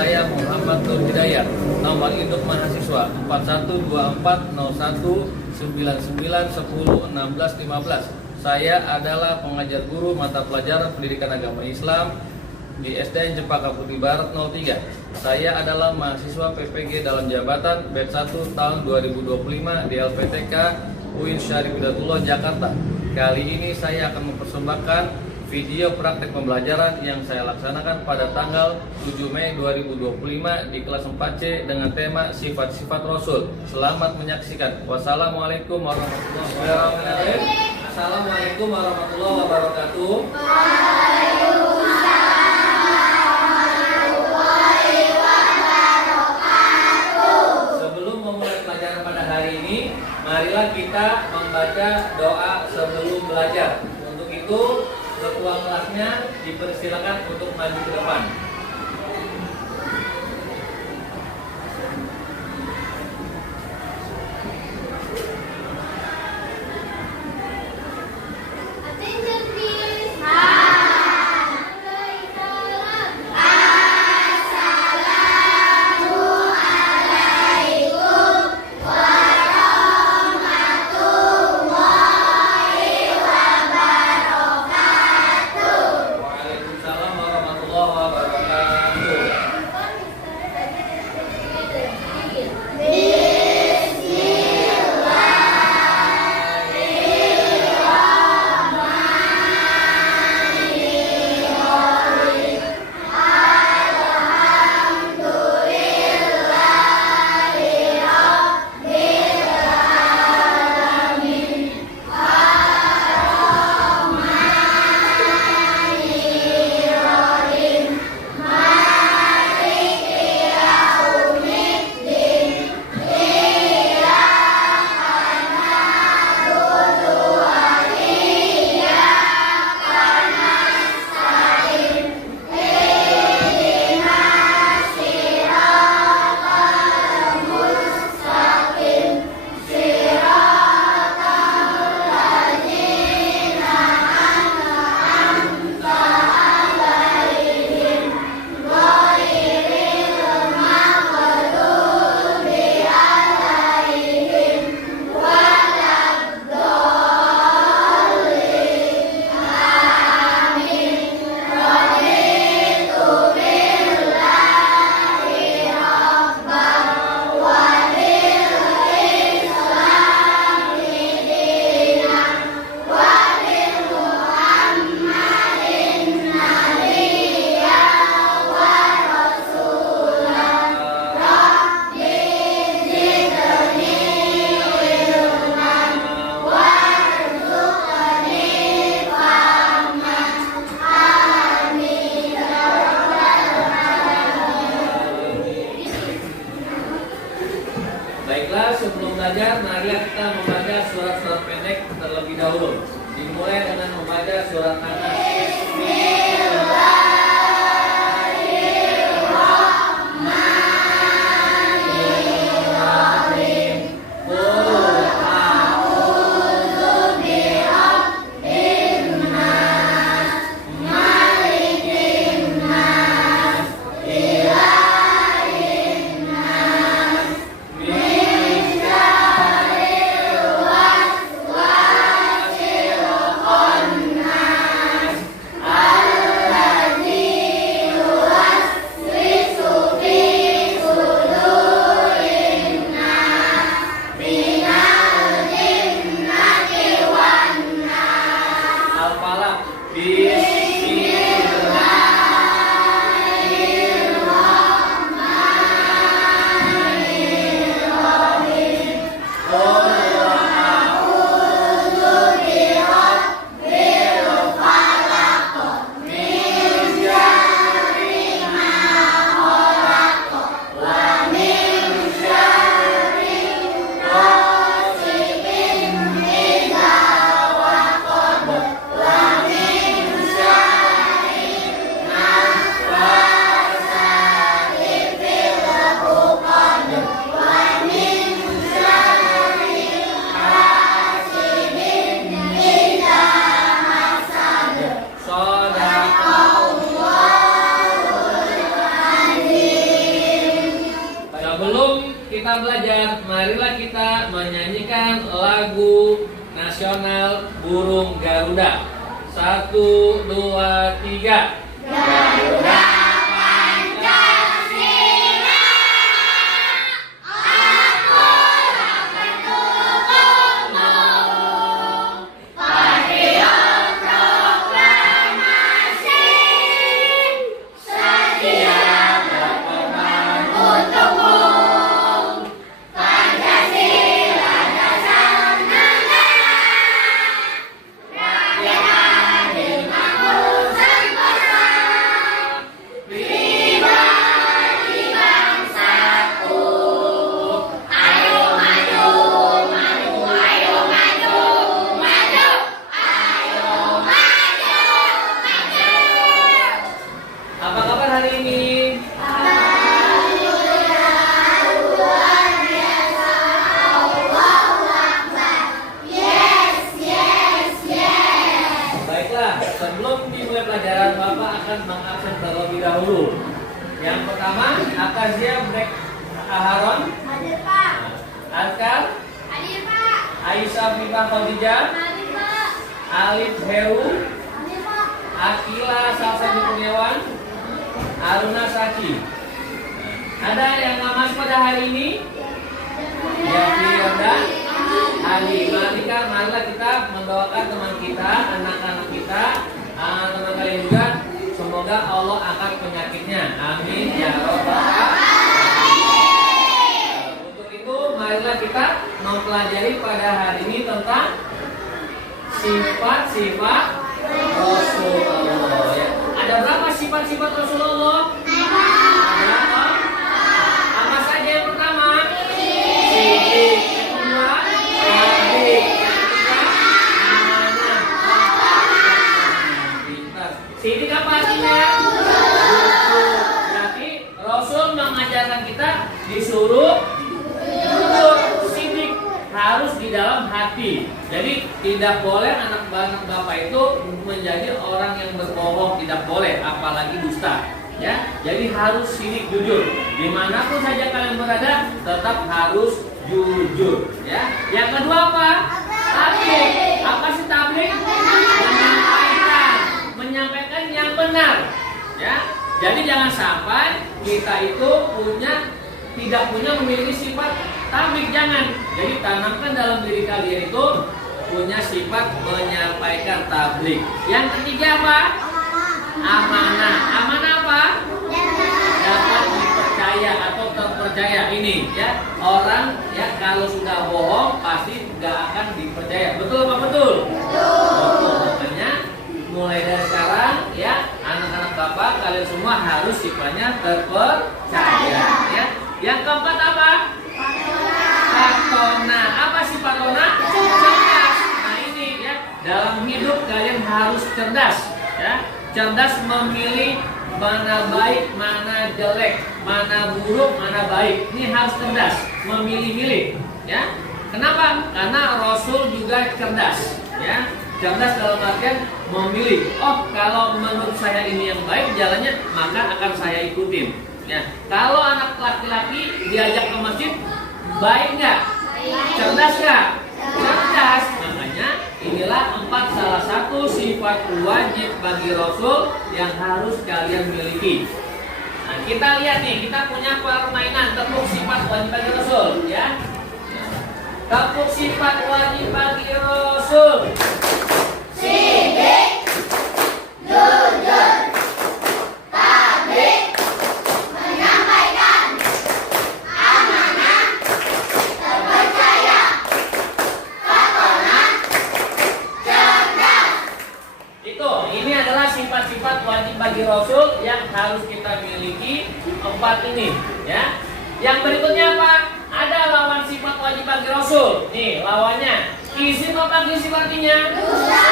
saya Muhammad Nur Hidayat. Nomor induk mahasiswa 41240199101615. Saya adalah pengajar guru mata pelajaran pendidikan agama Islam di SDN Cempaka Putih Barat 03. Saya adalah mahasiswa PPG dalam jabatan batch 1 tahun 2025 di LPTK UIN Syarif Hidayatullah Jakarta. Kali ini saya akan mempersembahkan video praktek pembelajaran yang saya laksanakan pada tanggal 7 Mei 2025 di kelas 4C dengan tema sifat-sifat Rasul. Selamat menyaksikan. Wassalamualaikum warahmatullahi wabarakatuh. Assalamualaikum warahmatullahi wabarakatuh. Sebelum memulai pelajaran pada hari ini, marilah kita membaca doa sebelum belajar. Untuk itu, ketua kelasnya dipersilakan untuk maju ke depan. Attention please. Waalaikumsalam warahmatullahi wabarakatuh. Baiklah, sebelum belajar, marilah kita membaca surat-surat pendek terlebih dahulu. Dimulai dengan membaca surat An-Nas. kita belajar, marilah kita menyanyikan lagu nasional Burung Garuda. 1, 2, 3. Garuda Pancasila, akulah pendukungmu, patriot proklamasi, setia berkorban untukmu. Pancasila dasar negara, rakyat adil makmur sentosa, pribadi bangsaku. Ayo maju, maju, ayo maju, maju, ayo maju, maju. Apa kabar hari ini? Yes, yes, yes. Baiklah, sebelum dimulai pelajaran, Bapak akan mengabsen terlebih dahulu. Yang pertama, Akazia Brek Aharon, Hadir Pak, Azkar, hadir Pak, Aisyah Fifah Khadijah, hadir Pak, Alif Heru, hadir Pak. Akila Salsadi Kurniawan, Aruna Saki. Ada yang nggak pada hari ini? Yafirda, Ali. Marilah kita mendoakan teman kita, anak-anak kita, teman kalian juga. Semoga Allah angkat penyakitnya. Amin ya robbal alamin. Untuk itu, marilah kita mempelajari pada hari ini tentang sifat-sifat Rasulullah. Ya. Ada berapa sifat-sifat Rasulullah? Ada apa? Apa saja yang pertama? Sidik. Yang kedua, sadik. Yang ketiga, amanah. Pintar. Sidik apa artinya? Berarti Rasul mengajarkan kita disuruh jujur. Sidik harus di dalam hati. Jadi tidak boleh anak bapak itu menjadi orang yang berbohong, tidak boleh, apalagi dusta. Ya, jadi harus sidik jujur. Dimanapun saja kalian berada, tetap harus jujur. Ya. Yang kedua apa? Tablik. Apa sih tablik? Menyampaikan yang benar. Ya. Jadi jangan sampai kita itu tidak punya memiliki sifat tablik, jangan. Jadi tanamkan dalam diri kalian itu punya sifat menyampaikan tablik. Yang ketiga apa? Amanah. Amanah apa? Dapat dipercaya atau terpercaya. Ini ya, orang ya kalau sudah bohong pasti nggak akan dipercaya. Betul apa betul? Betul. Makanya mulai dari sekarang ya, anak-anak bapak kalian semua harus sifatnya terpercaya. Ya. Yang keempat apa? Patona. Apa sih patona? Cerdas. Nah ini ya, dalam hidup kalian harus cerdas. Ya, cerdas memilih mana baik, mana jelek, mana buruk, mana baik. Ini harus cerdas, memilih-milih. Ya, kenapa? Karena Rasul juga cerdas. Ya, cerdas dalam artian memilih. Oh, kalau menurut saya ini yang baik jalannya, maka akan saya ikutin. Ya, kalau anak laki-laki diajak ke masjid, baik nggak? Cerdas nggak? Cerdas. Makanya inilah 4 salah satu sifat wajib bagi Rasul yang harus kalian miliki. Nah, kita lihat nih, kita punya permainan tepuk sifat wajib bagi Rasul, ya. Tepuk sifat wajib bagi Rasul. Sidik, jujur, tablik, menyampaikan, amanah, terpercaya, patona, cerdas. Ini adalah sifat-sifat wajib bagi Rasul yang harus kita miliki 4 ini, ya. Yang berikutnya apa? Ada lawan sifat wajib bagi Rasul. Nih lawannya. Izin apa isi artinya? Dusta.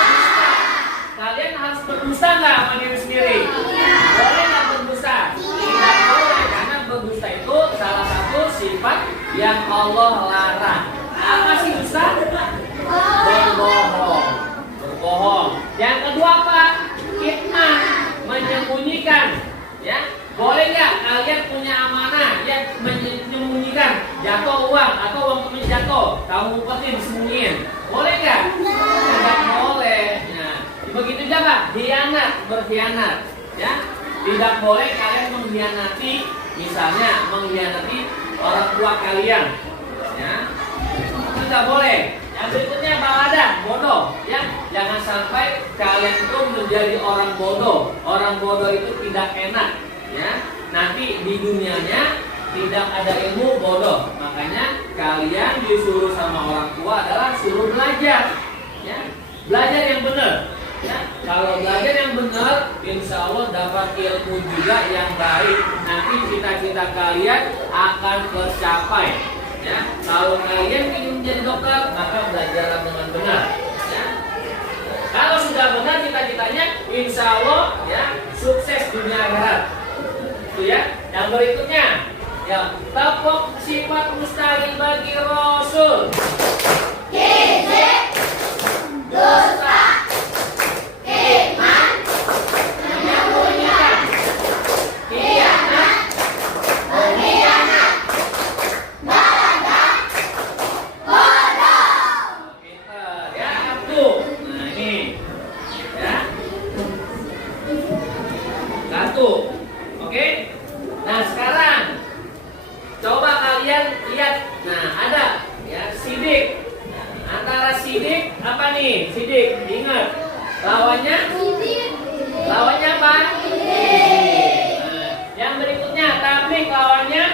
Kalian harus berdusta nggak sama diri sendiri? Boleh nggak berdusta? Tidak boleh, karena berdusta itu salah satu sifat yang Allah larang. Apa sih dusta? Berbohong. Berbohong. Yang kedua apa? Kitman, menyembunyikan. Ya, boleh nggak kalian punya amanah yang menyembunyikan? Jatuh kamu umpetin disembunyiin, boleh nggak? Tidak boleh. Nah, begitu juga berkhianat, ya. Tidak boleh kalian mengkhianati, misalnya mengkhianati orang tua kalian, ya. Itu tidak boleh. Yang berikutnya baladah, bodoh, ya. Jangan sampai kalian itu menjadi orang bodoh. Orang bodoh itu tidak enak, ya. Nanti di dunianya tidak ada ilmu, bodoh. Makanya kalian disuruh sama orang tua adalah suruh belajar, ya. Belajar yang benar, ya. Kalau belajar yang benar, insya Allah dapat ilmu juga yang baik. Nanti cita-cita kalian akan tercapai, ya. Kalau kalian ingin menjadi dokter, maka belajarlah dengan benar, ya. Kalau sudah benar cita-citanya, insya Allah, ya, sukses dunia akhirat. Itu, ya. Yang berikutnya, ya, tepuk sifat mustahil bagi Rasul. Gizi, dusta, iman, menyembunyikan, khianat, berkhianat, baladah, bodoh. Pintar, ya, tuh. Nah, ini, ya, satu, oke. Nah, sekarang coba kalian lihat. Nah, ada, ya, sidik. Antara sidik apa nih? Sidik, ingat. Lawannya apa? Nah, yang berikutnya tablik, lawannya.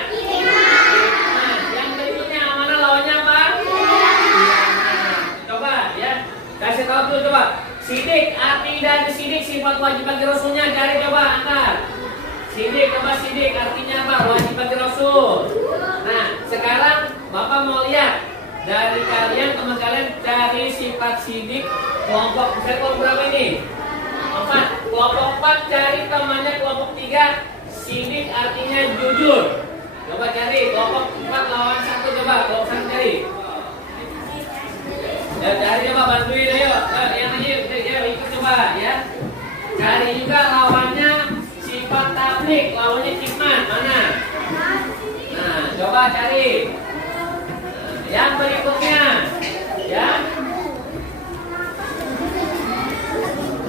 Nah, yang berikutnya amanah, lawannya apa? Nah, coba, ya, kasih tahu tuh, coba. Sidik, arti dari sidik, sifat wajib bagi Rasulnya, cari, coba angkat. Sidik, coba sidik, artinya apa? Wajib bagi Rasul. Nah, sekarang Bapak mau lihat dari kalian, teman kalian cari sifat sidik kelompok. Misalnya kelompok berapa ini? 4. Kelompok 4 cari temannya kelompok 3. Sidik artinya jujur. Coba cari kelompok 4 lawan 1, coba kelompok 1 cari. Ya, cari, coba bantuin, ayo. Yang ini, ya, ikut coba, ya. Cari juga lawannya sifat tablik, lawannya hikmat, mana? Nah, coba cari. Yang berikutnya, ya.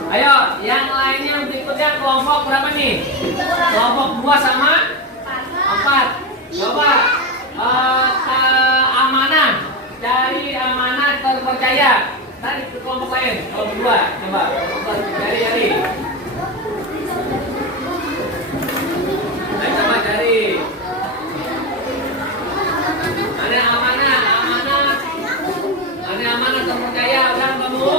Ayo, yang lainnya berikutnya kelompok berapa nih? Kelompok 2 sama 4. Coba amanah, cari amanah terpercaya. Tadi ke kelompok lain, kelompok 2. Coba cari. Ayo coba cari. Ada amanah terpercaya, udah kamu?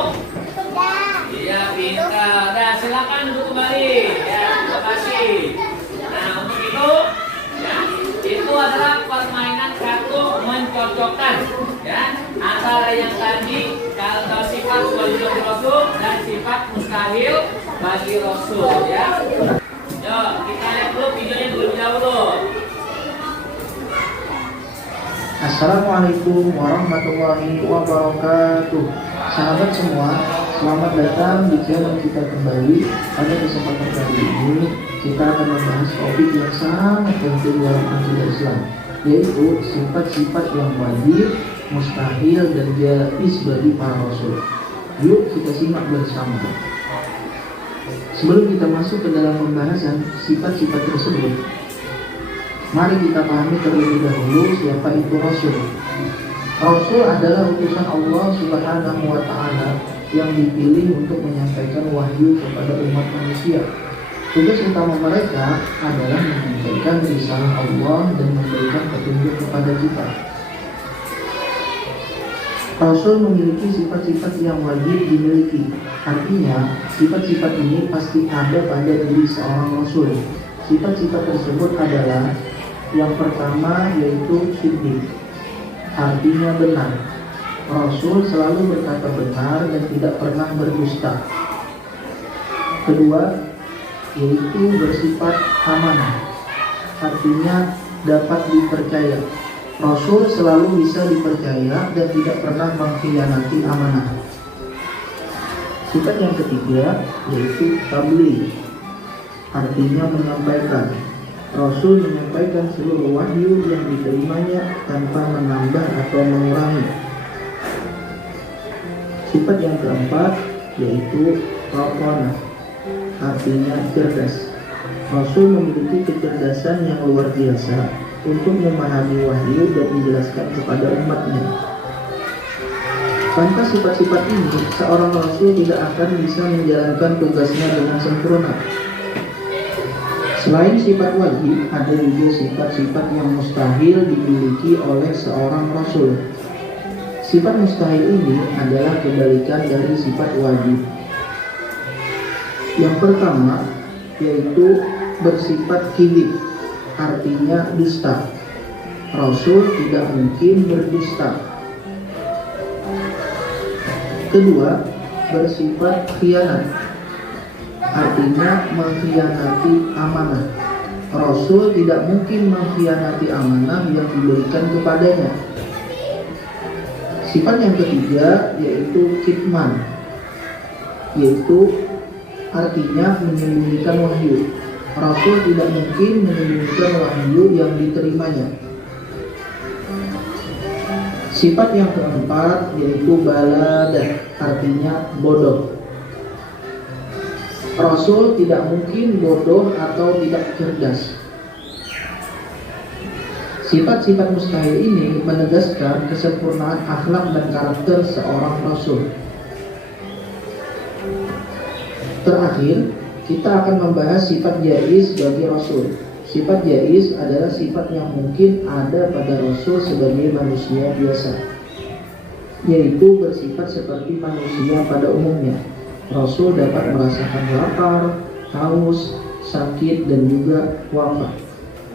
Iya, pintar. Nah, silakan duduk kembali. Ya, terima kasih. Nah, untuk itu, ya, itu adalah permainan kartu mencocokkan, ya, antara yang tadi kalau sifat wajib bagi Rasul dan sifat mustahil bagi Rasul, ya. Yuk, kita lihat dulu videonya terlebih dahulu. Assalamualaikum warahmatullahi wabarakatuh. Sahabat semua, selamat datang di channel kita kembali. Pada kesempatan kali ini kita akan membahas topik yang sangat penting dalam akidah Islam, yaitu sifat-sifat yang wajib, mustahil, dan jaiz bagi para rasul. Yuk kita simak bersama. Sebelum kita masuk ke dalam pembahasan sifat-sifat tersebut, mari kita pahami terlebih dahulu siapa itu Rasul. Rasul adalah utusan Allah Subhanahu wa Ta'ala yang dipilih untuk menyampaikan wahyu kepada umat manusia. Tugas utama mereka adalah menyampaikan risalah Allah dan memberikan petunjuk kepada kita. Rasul memiliki sifat-sifat yang wajib dimiliki. Artinya, sifat-sifat ini pasti ada pada diri seorang Rasul. Sifat-sifat tersebut adalah yang pertama yaitu siddiq, artinya benar. Rasul selalu berkata benar dan tidak pernah berdusta. Kedua yaitu bersifat amanah, artinya dapat dipercaya. Rasul selalu bisa dipercaya dan tidak pernah mengkhianati amanah. Sifat yang ketiga yaitu tabligh, artinya menyampaikan. Rasul menyampaikan seluruh wahyu yang diterimanya tanpa menambah atau mengurangi. Sifat yang keempat yaitu raqanah, artinya cerdas. Rasul memiliki kecerdasan yang luar biasa untuk memahami wahyu dan menjelaskan kepada umatnya. Tanpa sifat-sifat ini, seorang Rasul tidak akan bisa menjalankan tugasnya dengan sempurna. Selain sifat wajib, ada juga sifat-sifat yang mustahil dimiliki oleh seorang Rasul. Sifat mustahil ini adalah kebalikan dari sifat wajib. Yang pertama yaitu bersifat kidib, artinya dusta. Rasul tidak mungkin berdusta. Kedua, bersifat khianat, artinya mengkhianati amanah. Rasul tidak mungkin mengkhianati amanah yang diberikan kepadanya. Sifat yang ketiga yaitu kitman, yaitu artinya menyembunyikan wahyu. Rasul tidak mungkin menyembunyikan wahyu yang diterimanya. Sifat yang keempat yaitu baladah, artinya bodoh. Rasul tidak mungkin bodoh atau tidak cerdas. Sifat-sifat mustahil ini menegaskan kesempurnaan akhlak dan karakter seorang Rasul. Terakhir, kita akan membahas sifat jaiz bagi Rasul. Sifat jaiz adalah sifat yang mungkin ada pada Rasul sebagai manusia biasa, yaitu bersifat seperti manusia pada umumnya. Rasul dapat merasakan lapar, haus, sakit, dan juga wafat.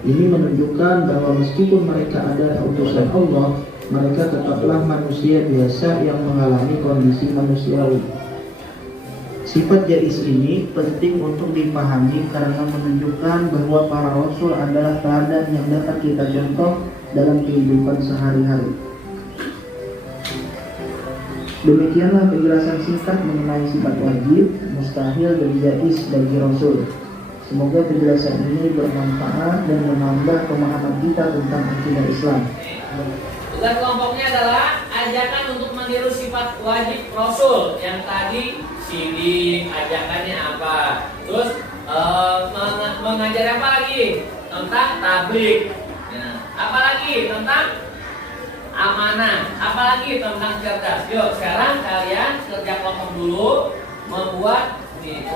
Ini menunjukkan bahwa meskipun mereka adalah utusan Allah, mereka tetaplah manusia biasa yang mengalami kondisi manusiawi. Sifat jaiz ini penting untuk dipahami karena menunjukkan bahwa para Rasul adalah teladan yang dapat kita contoh dalam kehidupan sehari-hari. Demikianlah penjelasan singkat mengenai sifat wajib, mustahil, dan jaiz bagi Rasul. Semoga penjelasan ini bermanfaat dan menambah pemahaman kita tentang akidah Islam. Tugas kelompoknya adalah ajakan untuk meniru sifat wajib Rasul. Yang tadi sidik, ajakannya apa? Terus mengajar apa lagi? Tentang tabligh. Nah, apa lagi? Tentang amanah. Apa lagi? Tentang cerdas. Yuk, sekarang kalian kerja kelompok dulu membuat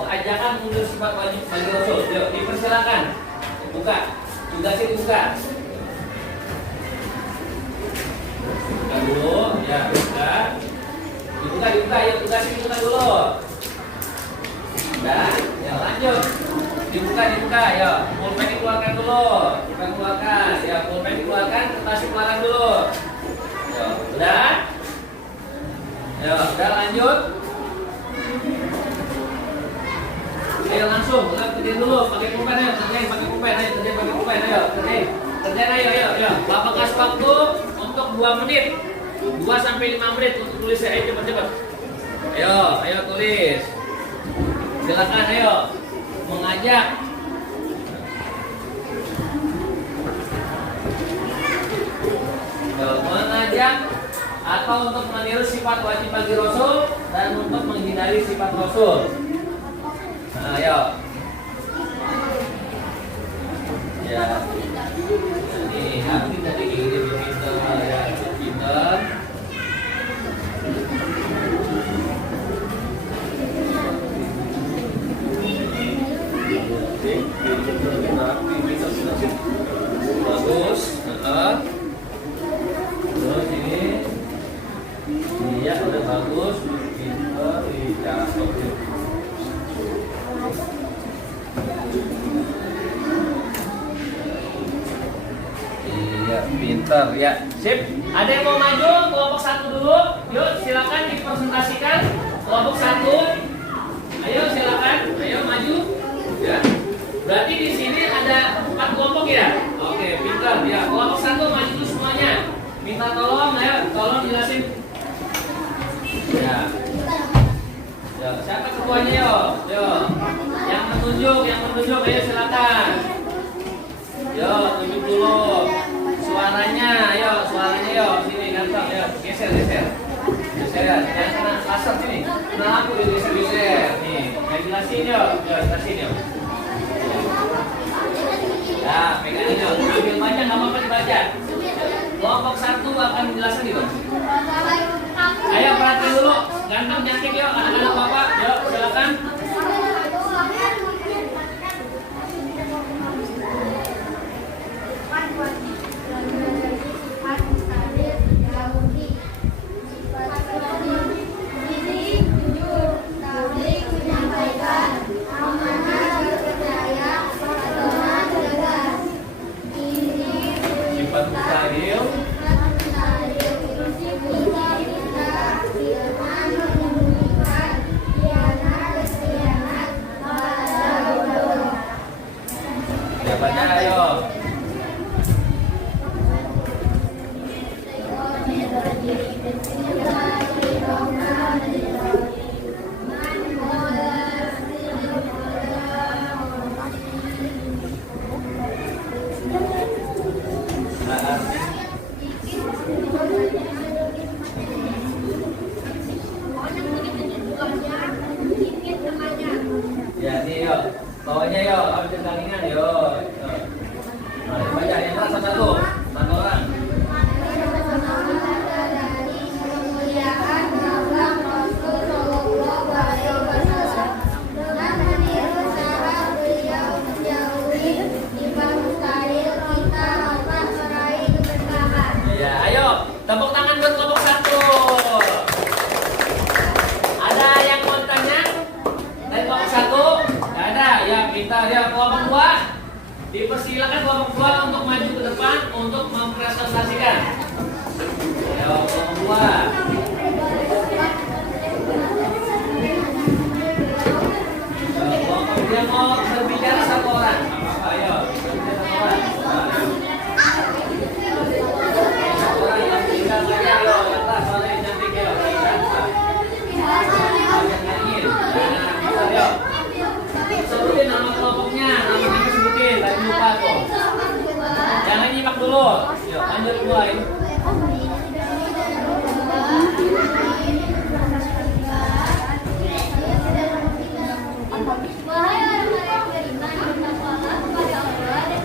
ajakan untuk sifat wajib bagi Rasul. Yuk, dipersilakan. Buka. Tugasnya buka. Buka dulu, ya buka. Dibuka, yuk tugasnya dibuka dulu. Udah, ya lanjut. Dibuka, ya. Pulpen dikeluarkan dulu. Pulpen keluarkan, ya. Pulpen dikeluarkan, kertas dikeluarkan dulu. Ya, udah. Ya, udah lanjut. Ayo langsung, kerjain dulu, pakai pulpen ayo, kerjain pakai pulpen, ayo kerjain pakai pulpen, ayo kerjain ayo. Bapak kasih waktu untuk 2 menit, 2 sampai 5 menit untuk tulis, ayo cepat. Ayo tulis. Silakan ayo mengajak. Mengajak atau untuk meniru sifat wajib bagi Rasul dan untuk menghindari sifat Rasul. Ayo. Ya. Ini aku tadi gini pinter ya, pinter. Bagus. Terus ini. Iya, udah bagus. Pinter, cakep. Iya, pintar ya. Sip. Ada yang mau maju kelompok 1 dulu? Yuk, silakan dipresentasikan kelompok 1. Ayo silakan. Ayo maju. Ya. Berarti di sini ada 4 kelompok ya? Oke, pintar ya. Kelompok 1 maju dulu semuanya. Minta tolong ya, tolong jelasin. Ya. Ya, siapa ketuanya yo? Yang menunjuk, ayo silakan. Yo, tunjuk dulu. Suaranya yo. Sini gampang yo. Geser ya. Jangan kena laser. sini yuk, kita sini yuk. Nah, pegangin yuk, ambil baca, nggak apa-apa dibaca. Kelompok 1 akan menjelaskan gitu. Ayo perhatiin dulu, ganteng cantik yuk, anak-anak bapak, yuk silakan. Sifat mustahil. Ya baca ayo. Ya nih yuk, bawahnya yuk, ambil kalian yuk. Nah, baca yang keras satu orang. Ya, ayo tepuk tangan buat kelompok 1. Ada yang mau tanya? Dari kelompok 1? Nggak ada. Ya, kita ya kelompok 2. Dipersilakan kelompok 2 untuk maju ke depan untuk mempresentasikan. Ayo kelompok 2. Kelompok dia mau berbicara satu orang. Apa-apa, ayo. Berbicara satu orang. Satu orang yang tinggal saja, ayo. Yang keras, soalnya yang cantik, ayo. Yang nyanyi. Nah, ayo. Sebutin nama kelompoknya, namanya sebutin, tadi lupa kok. Jangan nyimak dulu. Yuk, lanjut mulai. Wahai orang-orang yang beriman, bertakwalah kepada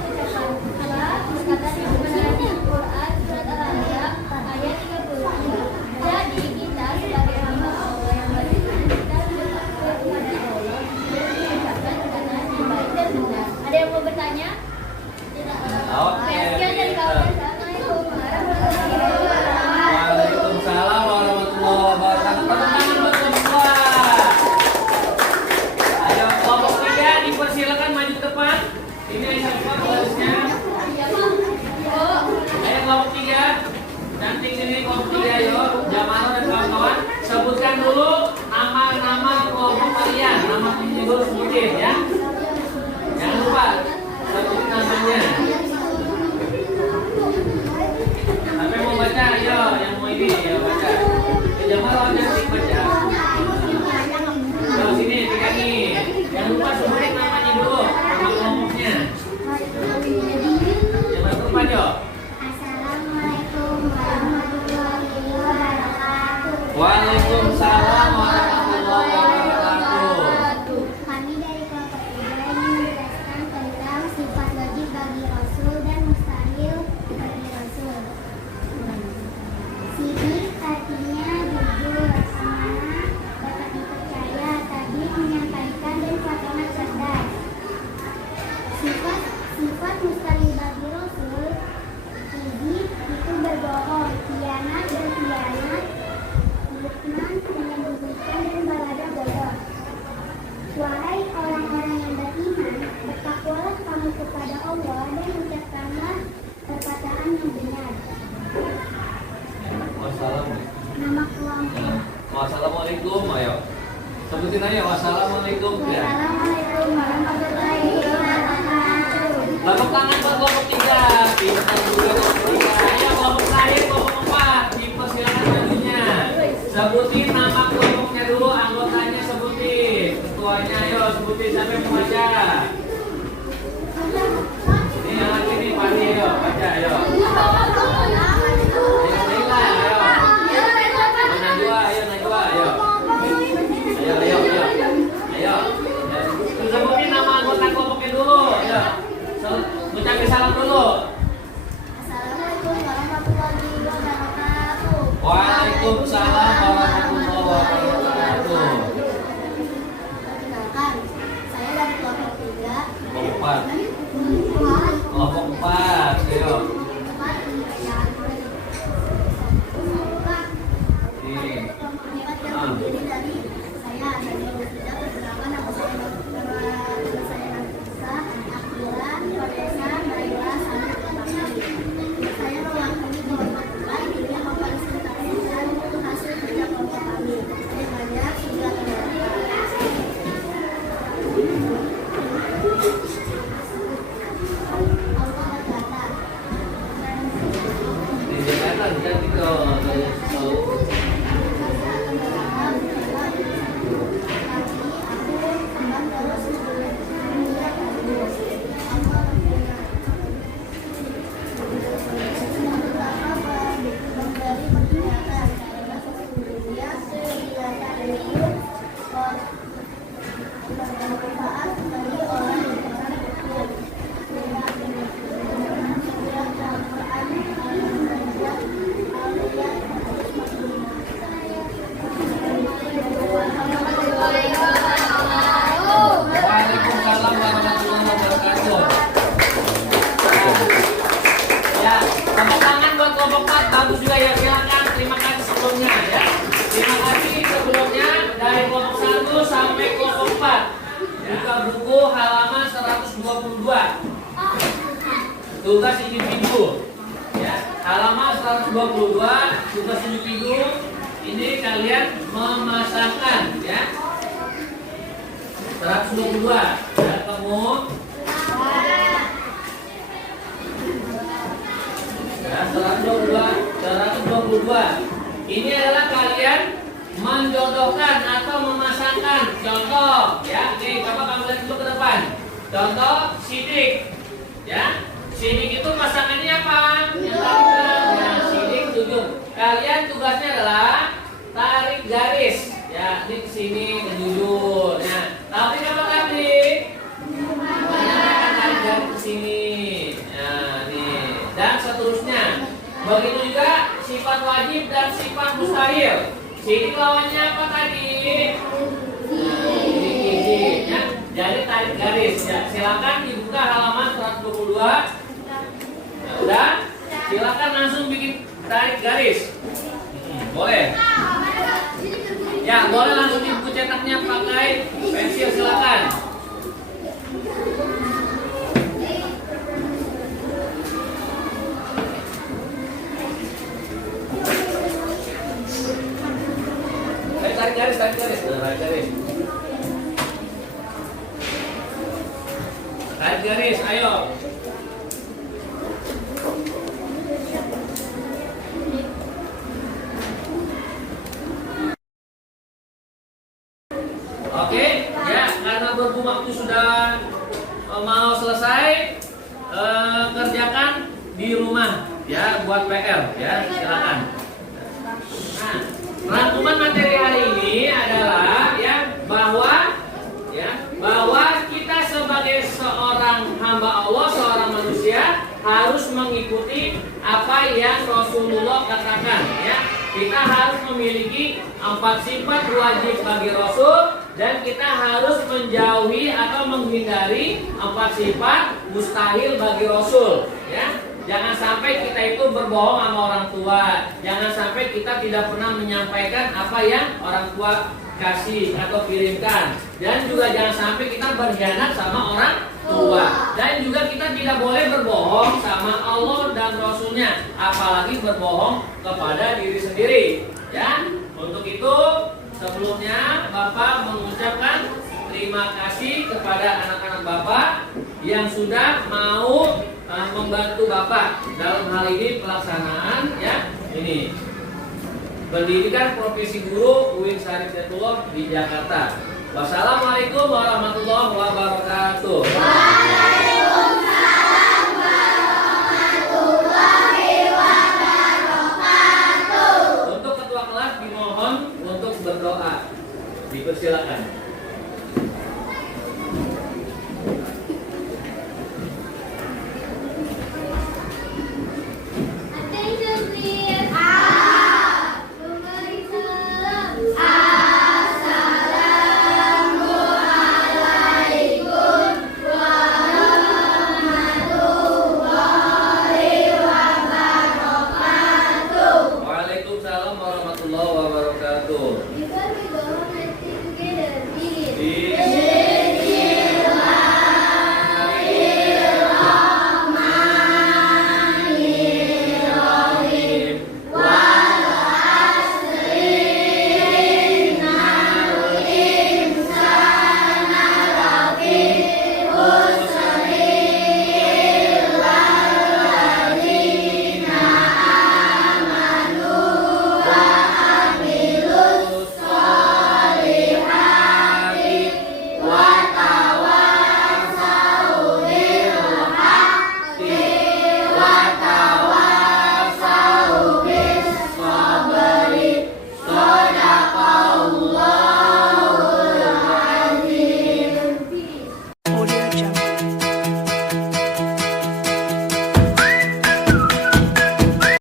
Allah dan ucapkanlah kata-kata yang benar. Al-Quran surat Al-Anbiya ayat 30. Jadi kita sebagai hamba Allah yang beriman, kita bertakwa kepada Allah dan mengucapkan perkataan yang baik dan benar. Ada yang mau bertanya? Tidak. Oke. Sekian dari kawan. Assalamualaikum warahmatullahi wabarakatuh. Waalaikumsalam warahmatullahi wabarakatuh. Tepuk tangan buat kelompok 2. Ayo kelompok 3 dipersilakan maju ke depan. Ini yang siapa harusnya? Ayo kelompok 3. Cantik sini kelompok 3 ayo. Jamano dan kawan-kawan. Sebutkan dulu nama-nama kelompok kalian. Nama ini dulu sebutin ya. Jangan lupa sebutin namanya. Sampai mau baca, ayo yang mau ini ya baca. Jamano cantik baca. Kalau sini pegangin. Jangan lupa sebutin namanya dulu, nama kelompoknya. Jangan lupa yuk. Assalamualaikum warahmatullahi wabarakatuh. Waalaikumsalam warahmatullahi wabarakatuh. Kami dari kelompok 3 ingin menjelaskan tentang sifat wajib bagi Rasul dan mustahil bagi Rasul. Sidik artinya jujur, amanah, dapat dipercaya, tadi menyampaikan dan amat cerdas. Sifat mustahil bagi Rasul, sidik itu berbohong, khianat dan khianat, bukman, menyembunyikan dan balada bodoh. Wahai orang-orang yang beriman, bertakwalah kamu kepada Allah dan ucapkanlah perkataan yang benar. Nama kelompok. Wassalamualaikum, ayo. Sebutin aja wassalamualaikum ya. Assalamualaikum warahmatullahi wabarakatuh. Tepuk tangan buat kelompok 3. Pintar juga kelompok 3. Ayo kelompok terakhir kelompok 4. Dipersilakan majunya. Sebutin nama kelompoknya dulu, anggotanya sebutin. Ketuanya ayo sebutin sampai membaca. Ini yang lagi nih Fahri ayo baca ayo. Ayo Najwa, ayo Najwa, ayo. Ayo. Waalaikumsalam warahmatullahi wabarakatuh. Perkenalkan, saya dari kelompok 3. Kelompok 4. Kelompok 4. Ayo. Waalaikumsalam warahmatullahi wabarakatuh. Ya, tepuk tangan buat kelompok 4. Bagus juga ya, silakan. Terima kasih sebelumnya ya. Terima kasih sebelumnya dari kelompok 1 sampai kelompok 4. Buka buku halaman 122. Tugas individu. Ya, halaman 122 tugas individu. Ini kalian memasangkan ya. 122 ya, kamu ya, 122 ini adalah kalian menjodohkan atau memasangkan. Contoh ya, nih coba kamu lihat dulu ke depan. Contoh sidik ya, sidik itu pasangannya apa? Yang tadi ya, sidik 7. Kalian tugasnya adalah tarik garis ya, ini kesini menjujur. Nah, tapi apa tadi? Tarik garis kesini. Nah, nih dan seterusnya. Begitu juga sifat wajib dan sifat mustahil. Sidik lawannya apa tadi? Izin ya. Jadi tarik garis ya. Silakan dibuka halaman 122. Nah, udah. Silakan langsung bikin tarik garis. Boleh. Ya, boleh langsung di buku cetaknya pakai pensil, silakan. Tarik garis, tarik garis, tarik garis. Tarik garis, ayo. Oke, ya karena berhubung waktu sudah mau selesai, kerjakan di rumah ya, buat PR ya, silakan. Nah, rangkuman materi hari ini adalah ya bahwa kita sebagai seorang hamba Allah, seorang manusia harus mengikuti apa yang Rasulullah katakan ya. Kita harus memiliki 4 sifat wajib bagi Rasul dan kita harus menjauhi atau menghindari 4 sifat mustahil bagi Rasul ya. Jangan sampai kita itu berbohong sama orang tua. Jangan sampai kita tidak pernah menyampaikan apa yang orang tua kasih atau kirimkan. Dan juga jangan sampai kita berkhianat sama orang tua. Dan juga kita tidak boleh berbohong sama Allah dan Rasulnya, apalagi berbohong kepada diri sendiri ya. Untuk itu sebelumnya Bapak mengucapkan terima kasih kepada anak-anak Bapak yang sudah mau membantu Bapak dalam hal ini pelaksanaan ya ini pendidikan profesi guru UIN Syarif Hidayatullah di Jakarta. Wassalamualaikum warahmatullahi wabarakatuh. Waalaikumsalam warahmatullahi wabarakatuh. Untuk ketua kelas dimohon untuk berdoa. Dipersilakan.